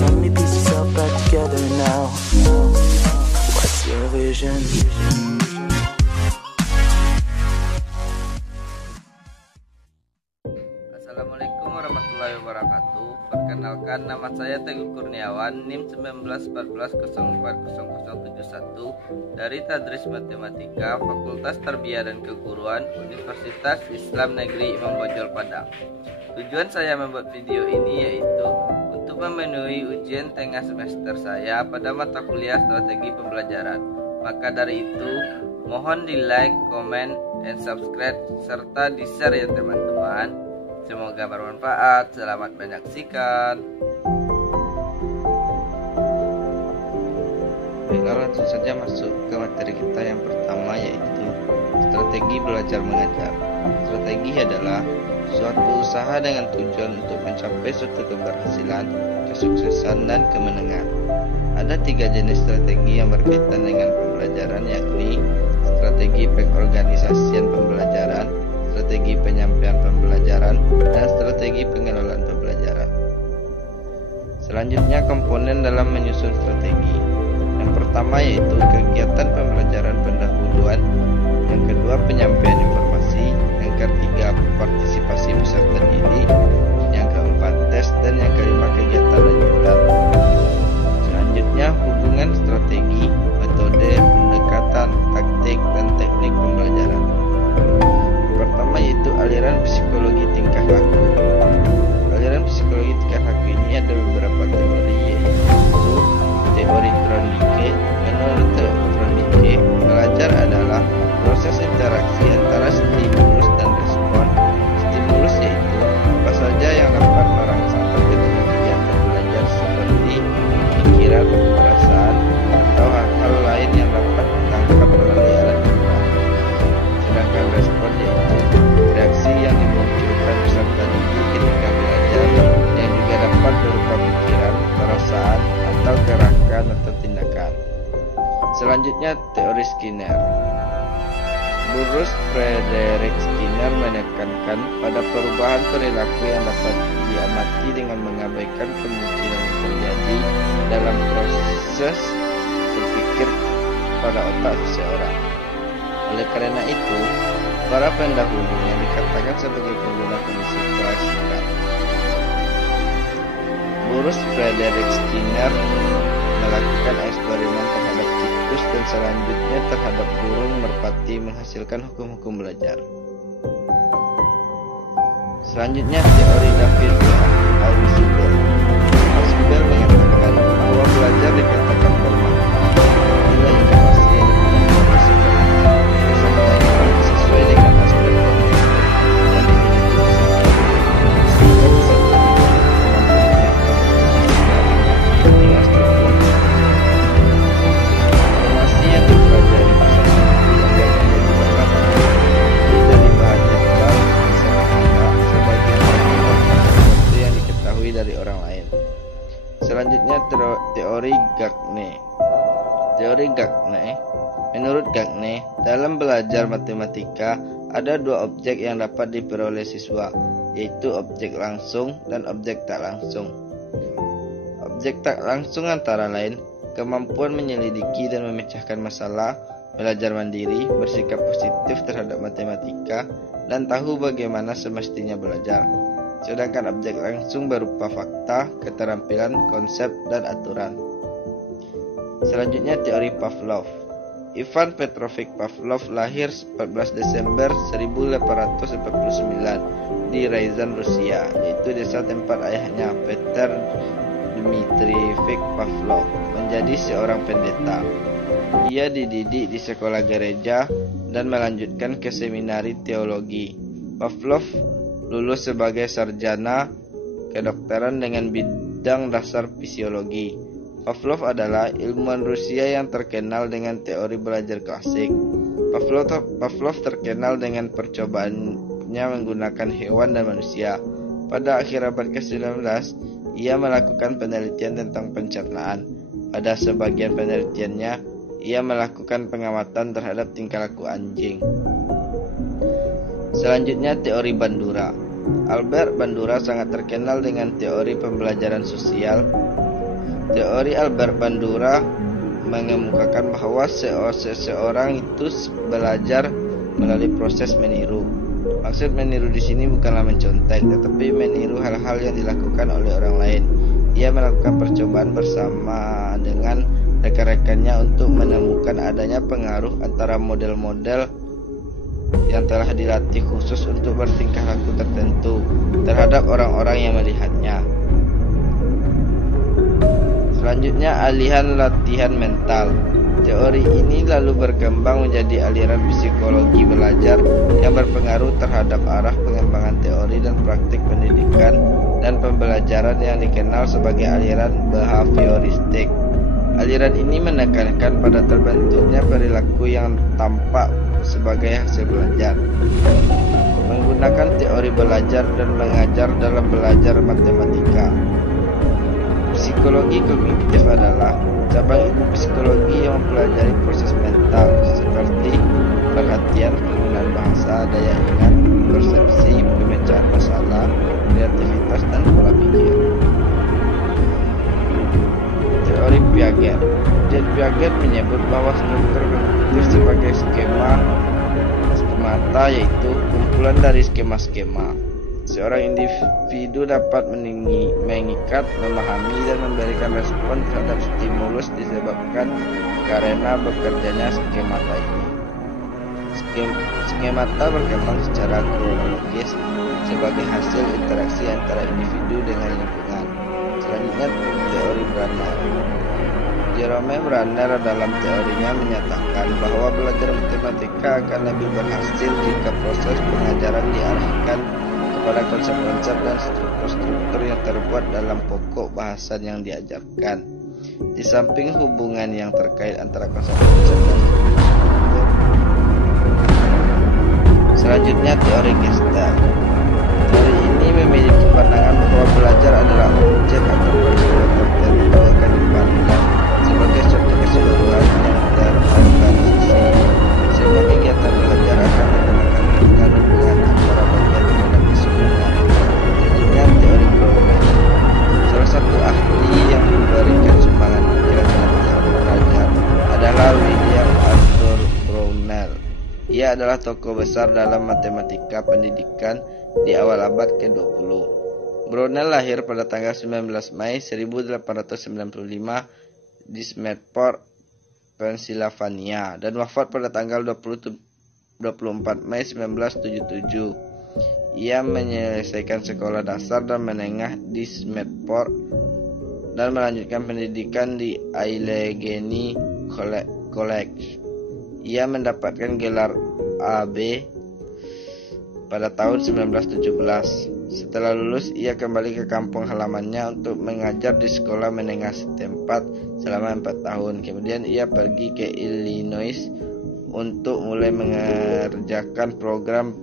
Let me piece yourself back together now. What's your vision? Assalamualaikum warahmatullahi wabarakatuh. Perkenalkan, nama saya Teguh Kurniawan, NIM 1914040071 dari Tadris Matematika, Fakultas Tarbiyah dan Keguruan, Universitas Islam Negeri Imam Bonjol Padang. Tujuan saya membuat video ini yaitu untuk memenuhi ujian tengah semester saya pada mata kuliah strategi pembelajaran. Maka dari itu, mohon di like, comment, and subscribe serta di share ya teman-teman. Semoga bermanfaat. Selamat menyaksikan. Baiklah, langsung saja masuk ke materi kita yang pertama, yaitu strategi belajar mengajar. Strategi adalah suatu usaha dengan tujuan untuk mencapai suatu keberhasilan, kesuksesan, dan kemenangan. Ada 3 jenis strategi yang berkaitan dengan pembelajaran, yakni strategi pengorganisasian pembelajaran, strategi penyampaian pembelajaran, dan strategi pengelolaan pembelajaran. Selanjutnya, komponen dalam menyusun strategi. Yang pertama yaitu kegiatan pembelajaran pendahuluan, yang kedua penyampaian informasi, yang ketiga partisipasi peserta didik, yang keempat tes, dan yang kelima kegiatan lanjutan. Selanjutnya, hubungan strategi, metode, pendekatan, taktik, dan teknik pembelajaran. Pertama yaitu aliran psikologi tingkah laku. Aliran psikologi tingkah laku ini ada beberapa teori, yaitu teori Trondike. Menurut Trondike, belajar adalah proses interaksi antara stimulus dan respon. Stimulus yaitu apa saja yang dapat merangsang terjadinya kegiatan belajar seperti pikiran, perasaan, atau hal-hal lain yang dapat ditangkap melalui alat indera. Sedangkan respon yaitu reaksi yang dimunculkan peserta didik ketika belajar, yang juga dapat berupa pikiran, perasaan, atau gerakan atau tindakan. Selanjutnya, teori Skinner. Bruce Frederick Skinner menekankan pada perubahan perilaku yang dapat diamati dengan mengabaikan kemungkinan yang terjadi dalam proses berpikir pada otak seseorang. Oleh karena itu, para pendahulunya dikatakan sebagai pengguna kondisi klasikal. Bruce Frederick Skinner melakukan eksperimen terhadap tikus dan selanjutnya terhadap burung merpati menghasilkan hukum-hukum belajar. Selanjutnya, teori David Ausubel. Ausubel mengatakan bahwa belajar dikatakan bermanfaat bila informasi yang disampaikan sesuai dengan aspek kognitif dan individu sehingga bisa dengan struktur. Informasi yang dipelajari peserta didik agar menjadi dari bahan jadwal serta sebagian sesuatu yang diketahui dari orang lain. Selanjutnya, teori Gagne. Teori Gagne, menurut Gagne, dalam belajar matematika ada 2 objek yang dapat diperoleh siswa, yaitu objek langsung dan objek tak langsung. Objek tak langsung antara lain kemampuan menyelidiki dan memecahkan masalah, belajar mandiri, bersikap positif terhadap matematika, dan tahu bagaimana semestinya belajar. Sedangkan objek langsung berupa fakta, keterampilan, konsep, dan aturan. Selanjutnya, teori Pavlov. Ivan Petrovich Pavlov lahir 14 Desember 1849 di Ryazan, Rusia, yaitu desa tempat ayahnya, Peter Dmitrievich Pavlov, menjadi seorang pendeta. Ia dididik di sekolah gereja dan melanjutkan ke seminari teologi. Pavlov lulus sebagai sarjana kedokteran dengan bidang dasar fisiologi. Pavlov adalah ilmuwan Rusia yang terkenal dengan teori belajar klasik. Pavlov terkenal dengan percobaannya menggunakan hewan dan manusia. Pada akhir abad ke-19, ia melakukan penelitian tentang pencernaan. Pada sebagian penelitiannya, ia melakukan pengamatan terhadap tingkah laku anjing. Selanjutnya, teori Bandura. Albert Bandura sangat terkenal dengan teori pembelajaran sosial. Teori Albert Bandura mengemukakan bahwa seseorang itu belajar melalui proses meniru. Maksud meniru di sini bukanlah mencontek, tetapi meniru hal-hal yang dilakukan oleh orang lain. Ia melakukan percobaan bersama dengan rekan-rekannya untuk menemukan adanya pengaruh antara model-model yang telah dilatih khusus untuk bertingkah laku tertentu terhadap orang-orang yang melihatnya. Selanjutnya, aliran latihan mental. Teori ini lalu berkembang menjadi aliran psikologi belajar yang berpengaruh terhadap arah pengembangan teori dan praktik pendidikan dan pembelajaran yang dikenal sebagai aliran behavioristik. Aliran ini menekankan pada terbentuknya perilaku yang tampak sebagai hasil belajar. Menggunakan teori belajar dan mengajar dalam belajar matematika. Psikologi kognitif adalah cabang ilmu psikologi yang mempelajari proses mental seperti perhatian, penggunaan bahasa, daya ingat, persepsi, pemecahan masalah, kreativitas, dan pola pikir. Teori Piaget. Piaget menyebut bahwa struktur kognitif sebagai skemata, yaitu kumpulan dari skema-skema. Seorang individu dapat mengikat, memahami, dan memberikan respon terhadap stimulus disebabkan karena bekerjanya skemata ini. Skemata berkembang secara kronologis sebagai hasil interaksi antara individu dengan lingkungan. Selanjutnya, teori Branner. Jerome Branner dalam teorinya menyatakan bahwa belajar matematika akan lebih berhasil jika proses pengajaran diarahkan kepada konsep-konsep dan struktur-struktur yang terbuat dalam pokok bahasan yang diajarkan. Di samping hubungan yang terkait antara konsep-konsep dan struktur. Selanjutnya, teori Gestalt. Teori ini memiliki pandangan bahwa belajar adalah objek atau peristiwa tertentu akan dipandang sebagai suatu keseluruhan yang terorganisasi. Sebuah kegiatan belajar akan menggunakan hubungan antara bagian terhadap keseluruhan. Selanjutnya, teori Brownell. Salah satu ahli yang memberikan sumbangan pikiran dalam teori belajar adalah William Arthur Brownell. Ia adalah tokoh besar dalam matematika pendidikan di awal abad ke-20. Brownell lahir pada tanggal 19 Mei 1895 di Smethport, Pennsylvania, dan wafat pada tanggal 24 Mei 1977. Ia menyelesaikan sekolah dasar dan menengah di Smethport dan melanjutkan pendidikan di Allegheny College. Ia mendapatkan gelar AB pada tahun 1917. Setelah lulus, ia kembali ke kampung halamannya untuk mengajar di sekolah menengah setempat selama 4 tahun. Kemudian ia pergi ke Illinois untuk mulai mengerjakan program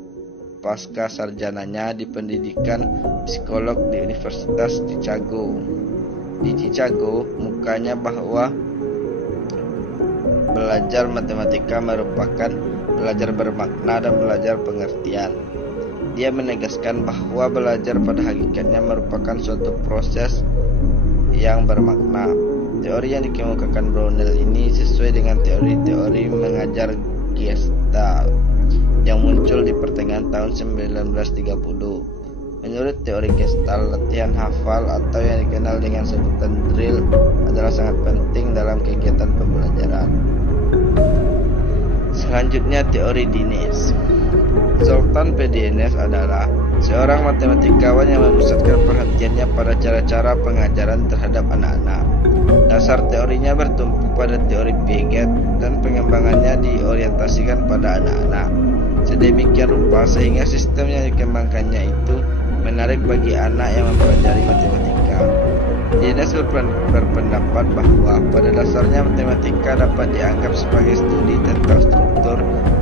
pasca sarjananya di pendidikan psikolog di Universitas Chicago. Di Chicago, mukanya bahwa belajar matematika merupakan belajar bermakna dan belajar pengertian. Dia menegaskan bahwa belajar pada hakikatnya merupakan suatu proses yang bermakna. Teori yang dikemukakan Brownell ini sesuai dengan teori-teori mengajar Gestalt yang muncul di pertengahan tahun 1930. Menurut teori Gestalt, latihan hafal atau yang dikenal dengan sebutan drill adalah sangat penting dalam kegiatan pembelajaran. Selanjutnya, teori Dines. Zoltan P. Dines adalah seorang matematikawan yang memusatkan perhatiannya pada cara-cara pengajaran terhadap anak-anak. Dasar teorinya bertumpu pada teori Piaget dan pengembangannya diorientasikan pada anak-anak. Sedemikian rupa sehingga sistem yang dikembangkannya itu menarik bagi anak yang mempelajari matematika. Dines berpendapat bahwa pada dasarnya matematika dapat dianggap sebagai studi tentang struktur,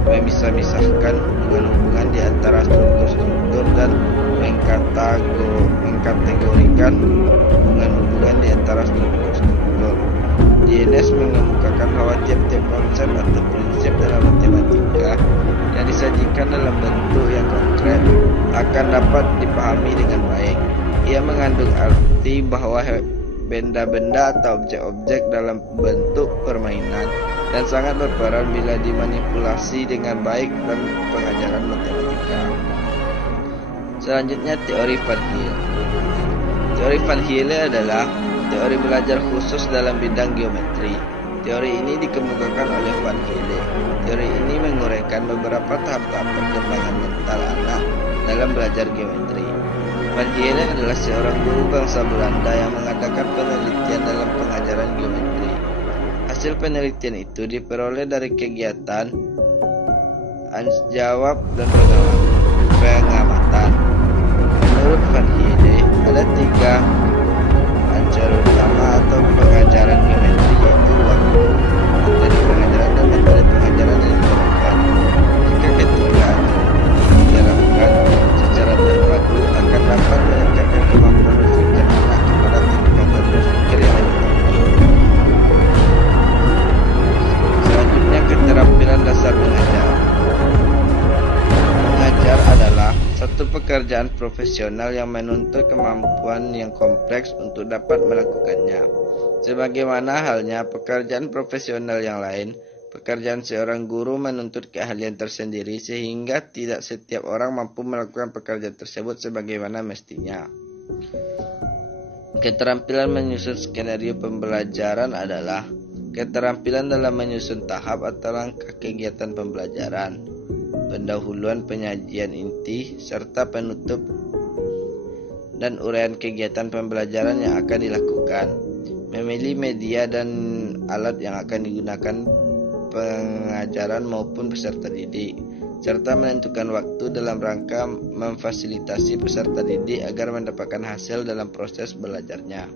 memisah-misahkan hubungan-hubungan di antara struktur-struktur dan mengkategorikan hubungan-hubungan di antara struktur-struktur. Dines mengemukakan bahwa tiap-tiap konsep atau prinsip dalam matematika yang disajikan dalam bentuk yang konkret akan dapat dipahami dengan baik. Ia mengandung arti bahwa benda-benda atau objek-objek dalam bentuk permainan dan sangat berperan bila dimanipulasi dengan baik dalam pengajaran matematika. Selanjutnya, teori Van Hiele. Teori Van Hiele adalah teori belajar khusus dalam bidang geometri. Teori ini dikemukakan oleh Van Hiele. Teori ini menguraikan beberapa tahap-tahap perkembangan mental anak dalam belajar geometri. Van Hiele adalah seorang guru bangsa Belanda yang mengadakan penelitian dalam pengajaran geometri. Hasil penelitian itu diperoleh dari kegiatan jawab dan pengamatan. Menurut Van Hiele, ada 3 ancur utama atau pengajaran geometri, yaitu waktu, materi pengajaran, dan metode pengajaran yang diterapkan. Jika ketiga dilakukan secara terpadu, akan dapat meningkatkan kemampuan berpikir anak kepada tingkatan berpikir yang lebih tinggi. Selanjutnya, keterampilan dasar mengajar. Mengajar adalah satu pekerjaan profesional yang menuntut kemampuan yang kompleks untuk dapat melakukannya. Sebagaimana halnya pekerjaan profesional yang lain, pekerjaan seorang guru menuntut keahlian tersendiri sehingga tidak setiap orang mampu melakukan pekerjaan tersebut sebagaimana mestinya. Keterampilan menyusun skenario pembelajaran adalah keterampilan dalam menyusun tahap atau langkah kegiatan pembelajaran, pendahuluan, penyajian inti, serta penutup dan uraian kegiatan pembelajaran yang akan dilakukan, memilih media dan alat yang akan digunakan pengajaran maupun peserta didik, serta menentukan waktu dalam rangka memfasilitasi peserta didik agar mendapatkan hasil dalam proses belajarnya.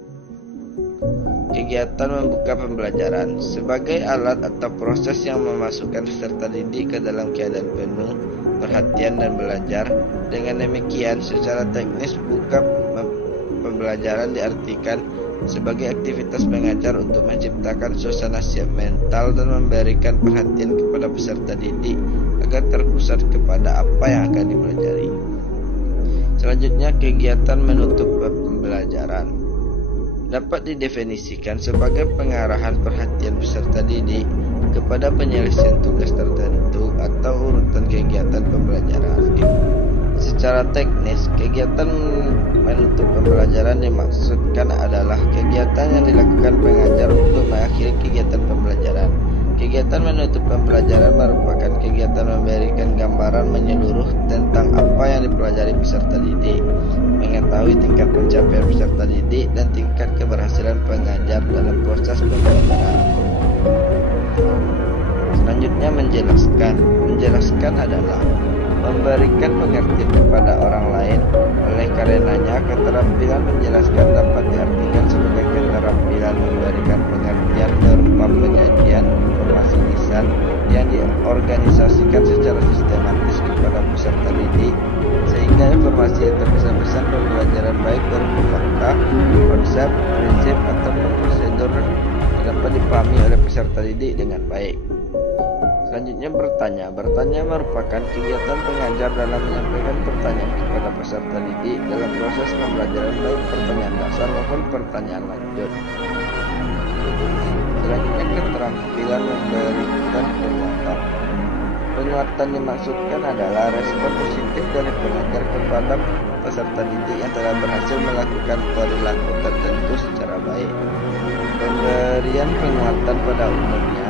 Kegiatan membuka pembelajaran sebagai alat atau proses yang memasukkan peserta didik ke dalam keadaan penuh perhatian dan belajar. Dengan demikian, secara teknis buka pembelajaran diartikan sebagai aktivitas pengajar untuk menciptakan suasana siap mental dan memberikan perhatian kepada peserta didik agar terpusat kepada apa yang akan dipelajari. Selanjutnya, kegiatan menutup pembelajaran dapat didefinisikan sebagai pengarahan perhatian peserta didik kepada penyelesaian tugas tertentu atau urutan kegiatan pembelajaran. Secara teknis, kegiatan menutup pembelajaran dimaksudkan adalah kegiatan yang dilakukan pengajar untuk mengakhiri kegiatan pembelajaran. Kegiatan menutup pembelajaran merupakan kegiatan memberikan gambaran menyeluruh tentang apa yang dipelajari peserta didik, mengetahui tingkat pencapaian peserta didik, dan tingkat keberhasilan pengajar dalam proses pembelajaran. Selanjutnya, menjelaskan. Menjelaskan adalah memberikan pengertian kepada orang lain. Oleh karenanya, keterampilan menjelaskan dapat diartikan sebagai keterampilan memberikan pengertian berupa penyajian informasi lisan yang diorganisasikan secara sistematis kepada peserta didik, sehingga informasi yang terpesan-pesan pembelajaran baik berupa fakta, konsep, prinsip, ataupun prosedur dapat dipahami oleh peserta didik dengan baik. Selanjutnya, bertanya. Bertanya merupakan kegiatan pengajar dalam menyampaikan pertanyaan kepada peserta didik dalam proses pembelajaran, baik pertanyaan dasar maupun pertanyaan lanjut. Selanjutnya, keterampilan memberikan penguatan. Penguatan dimaksudkan adalah respon positif dari pengajar kepada peserta didik yang telah berhasil melakukan perilaku tertentu secara baik. Pemberian penguatan pada umumnya,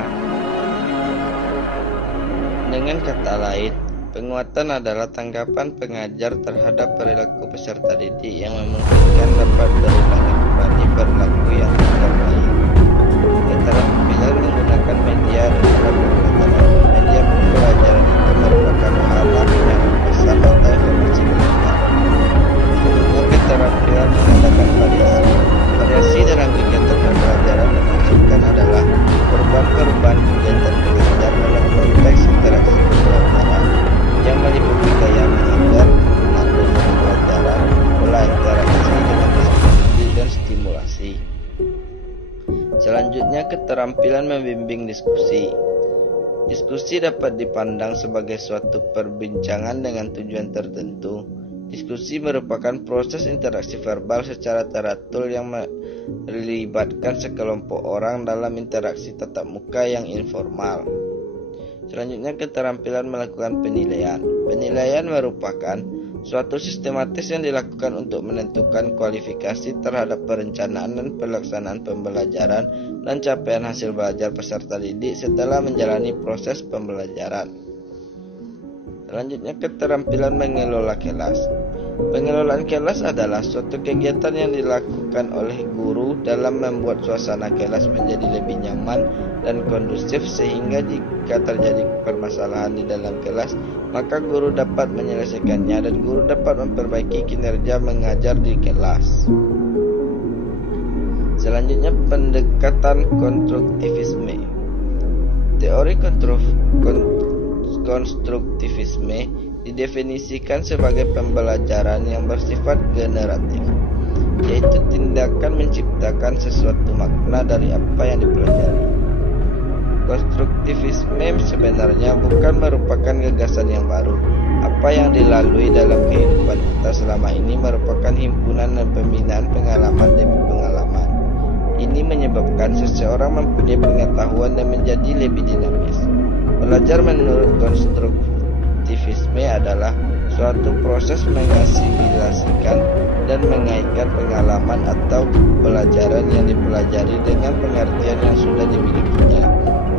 dengan kata lain, penguatan adalah tanggapan pengajar terhadap perilaku peserta didik yang memungkinkan dapat berulangi kembali perilaku yang tidak baik. Keterampilan menggunakan media dalam pembelajaran. Media pembelajaran itu merupakan alat yang pesan atau informasi belajar. Selanjutnya, keterampilan mengadakan variasi. Variasi dalam kegiatan pembelajaran dimaksudkan adalah perubahan-perubahan kegiatan belajar dalam konteks interaksi pembelajaran yang meliputi gaya mengajar, metode pembelajaran, pola interaksi dengan diskusi dan stimulasi. Selanjutnya, keterampilan membimbing diskusi. Diskusi dapat dipandang sebagai suatu perbincangan dengan tujuan tertentu. Diskusi merupakan proses interaksi verbal secara teratur yang melibatkan sekelompok orang dalam interaksi tatap muka yang informal. Selanjutnya, keterampilan melakukan penilaian. Penilaian merupakan suatu sistematis yang dilakukan untuk menentukan kualifikasi terhadap perencanaan dan pelaksanaan pembelajaran dan capaian hasil belajar peserta didik setelah menjalani proses pembelajaran. Selanjutnya, keterampilan mengelola kelas. Pengelolaan kelas adalah suatu kegiatan yang dilakukan oleh guru dalam membuat suasana kelas menjadi lebih nyaman dan kondusif, sehingga jika terjadi permasalahan di dalam kelas, maka guru dapat menyelesaikannya dan guru dapat memperbaiki kinerja mengajar di kelas. Selanjutnya, pendekatan konstruktivisme. Teori konstruktivisme didefinisikan sebagai pembelajaran yang bersifat generatif, yaitu tindakan menciptakan sesuatu makna dari apa yang dipelajari. Konstruktivisme sebenarnya bukan merupakan gagasan yang baru. Apa yang dilalui dalam kehidupan kita selama ini merupakan himpunan dan pembinaan pengalaman demi pengalaman. Ini menyebabkan seseorang mempunyai pengetahuan dan menjadi lebih dinamis. Belajar menurut konstruktivisme adalah suatu proses mengasimilasikan dan mengaitkan pengalaman atau pelajaran yang dipelajari dengan pengertian yang sudah dimilikinya,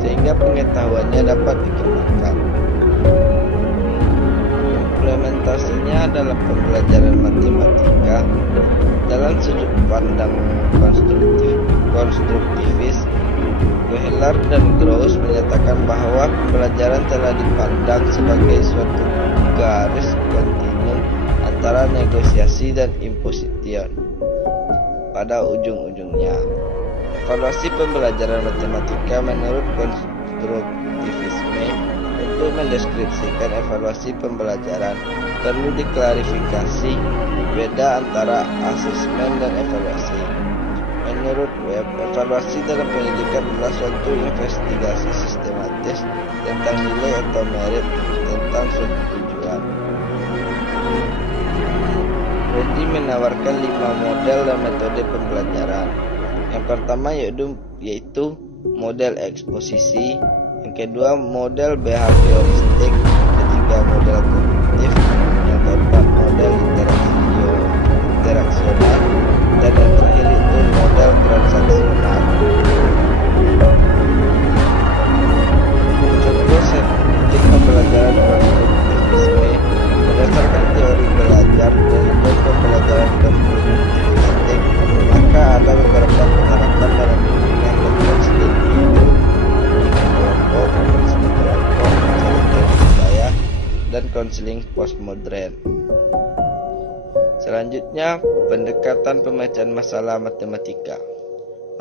sehingga pengetahuannya dapat dikembangkan. Implementasinya adalah pembelajaran matematika dalam sudut pandang konstruktivis. Kohler dan Gross menyatakan bahwa pembelajaran telah dipandang sebagai suatu garis kontinum antara negosiasi dan imposition. Pada ujung-ujungnya, evaluasi pembelajaran matematika menurut konstruktivisme untuk mendeskripsikan evaluasi pembelajaran perlu diklarifikasi beda antara asesmen dan evaluasi. Menurut Webb, evaluasi dalam pendidikan adalah suatu investigasi sistematis tentang nilai atau merit tentang suatu tujuan. Reddy menawarkan 5 model dan metode pembelajaran. Yang pertama yaitu model eksposisi, yang kedua model behavioristik, ketiga model kognitif, yang keempat model interaksional, dan yang terakhir itu model transaksional. Contoh setting pembelajaran konstruktivisme berdasarkan teori belajar dan pembelajaran konstruktivistik, maka ada beberapa penerapan dalam bimbingan dan konseling itu kelompok, dan konseling postmodern. Selanjutnya, pendekatan pemecahan masalah matematika.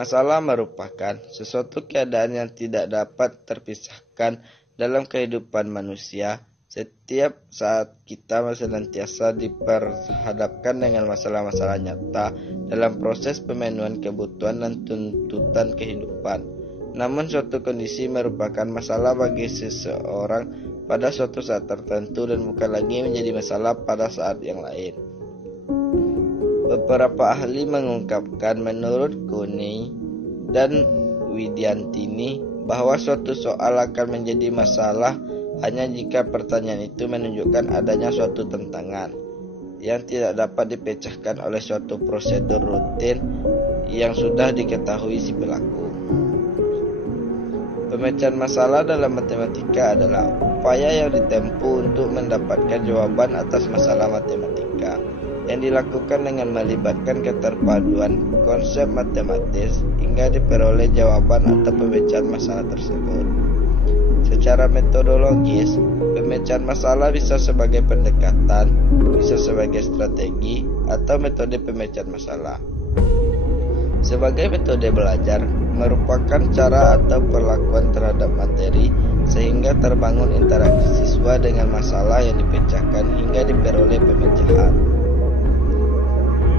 Masalah merupakan sesuatu keadaan yang tidak dapat terpisahkan dalam kehidupan manusia. Setiap saat kita senantiasa diperhadapkan dengan masalah-masalah nyata dalam proses pemenuhan kebutuhan dan tuntutan kehidupan. Namun suatu kondisi merupakan masalah bagi seseorang pada suatu saat tertentu dan bukan lagi menjadi masalah pada saat yang lain. Beberapa ahli mengungkapkan menurut Kuni dan Widiantini bahwa suatu soal akan menjadi masalah hanya jika pertanyaan itu menunjukkan adanya suatu tantangan yang tidak dapat dipecahkan oleh suatu prosedur rutin yang sudah diketahui si pelaku. Pemecahan masalah dalam matematika adalah upaya yang ditempuh untuk mendapatkan jawaban atas masalah matematika yang dilakukan dengan melibatkan keterpaduan konsep matematis hingga diperoleh jawaban atau pemecahan masalah tersebut. Secara metodologis, pemecahan masalah bisa sebagai pendekatan, bisa sebagai strategi, atau metode pemecahan masalah. Sebagai metode belajar, merupakan cara atau perlakuan terhadap materi sehingga terbangun interaksi siswa dengan masalah yang dipecahkan hingga diperoleh pemecahan.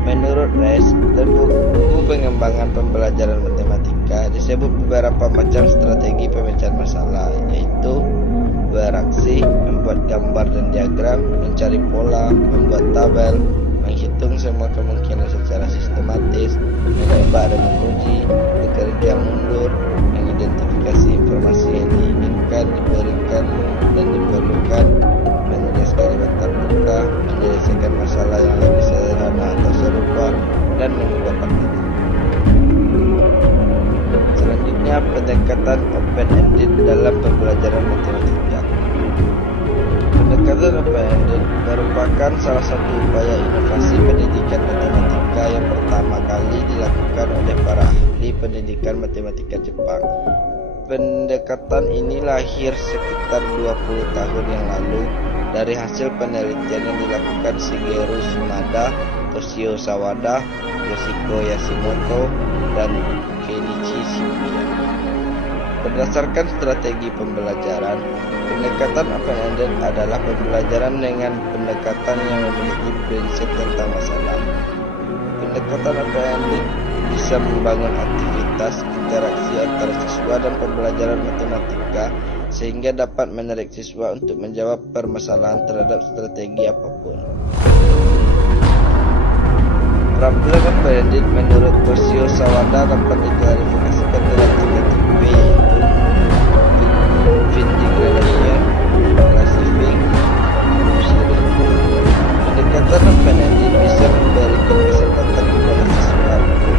Menurut Reis, dan buku pengembangan pembelajaran matematika disebut beberapa macam strategi pemecahan masalah, yaitu beraksi, membuat gambar dan diagram, mencari pola, membuat tabel, menghitung semua kemungkinan secara sistematis, menebak dan menguji, bekerja mundur, mengidentifikasi informasi yang diinginkan, diberikan dan diperlukan, menulis kalimat terbuka, menyelesaikan masalah yang lebih sederhana atau serupa, dan mengubah paketnya. Selanjutnya, pendekatan open-ended dalam pembelajaran matematika. Pendekatan open-ended merupakan salah satu upaya inovasi pendidikan matematika yang pertama kali dilakukan oleh para ahli pendidikan matematika Jepang. Pendekatan ini lahir sekitar 20 tahun yang lalu dari hasil penelitian yang dilakukan Shigeru Shimada, Toshio Sawada, Yoshiko Yashimoto, dan Kenichi Shibuya. Berdasarkan strategi pembelajaran, pendekatan open-ended adalah pembelajaran dengan pendekatan yang memiliki prinsip tentang masalah. Pendekatan open-ended bisa membangun aktivitas interaksi antara siswa dan pembelajaran matematika sehingga dapat menarik siswa untuk menjawab permasalahan terhadap strategi apapun. Problem open-ended menurut Toshio Sawada dapat diklarifikasikan dalam 3 tipe, yaitu Vindication, Classifying, Observing. Pendekatan open-ended bisa memberikan kesempatan kepada siswa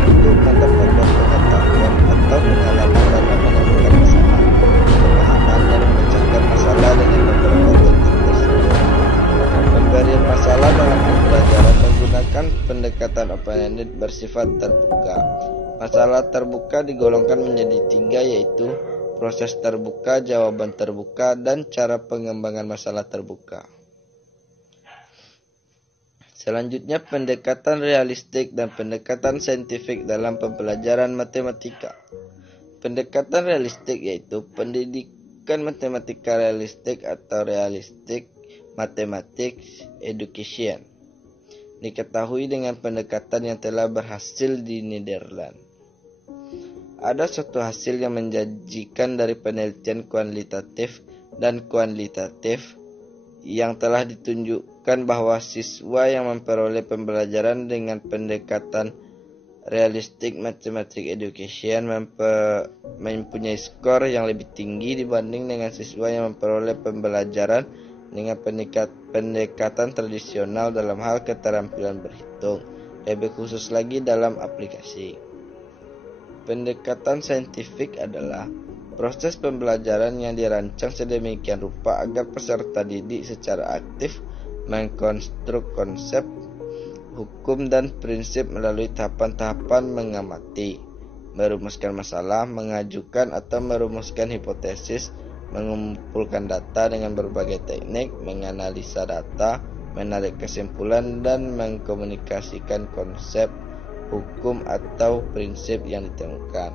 untuk mendapatkan pengetahuan atau pengalaman dalam menemukan masalah, pemahaman dan memecahkan masalah dengan beberapa teknik tersebut. Pemberian masalah dalam pembelajaran menggunakan pendekatan open-ended bersifat terbuka. Masalah terbuka digolongkan menjadi 3, yaitu proses terbuka, jawaban terbuka, dan cara pengembangan masalah terbuka. Selanjutnya, pendekatan realistik dan pendekatan saintifik dalam pembelajaran matematika. Pendekatan realistik yaitu pendidikan matematika realistik atau realistic mathematics education. Diketahui dengan pendekatan yang telah berhasil di Nederland. Ada suatu hasil yang menjanjikan dari penelitian kualitatif dan kuantitatif yang telah ditunjukkan bahwa siswa yang memperoleh pembelajaran dengan pendekatan realistic mathematics education mempunyai skor yang lebih tinggi dibanding dengan siswa yang memperoleh pembelajaran dengan pendekatan tradisional dalam hal keterampilan berhitung, lebih khusus lagi dalam aplikasi. Pendekatan saintifik adalah proses pembelajaran yang dirancang sedemikian rupa agar peserta didik secara aktif mengkonstruk konsep, hukum, dan prinsip melalui tahapan-tahapan mengamati, merumuskan masalah, mengajukan atau merumuskan hipotesis, mengumpulkan data dengan berbagai teknik, menganalisa data, menarik kesimpulan, dan mengkomunikasikan konsep, hukum, atau prinsip yang ditemukan.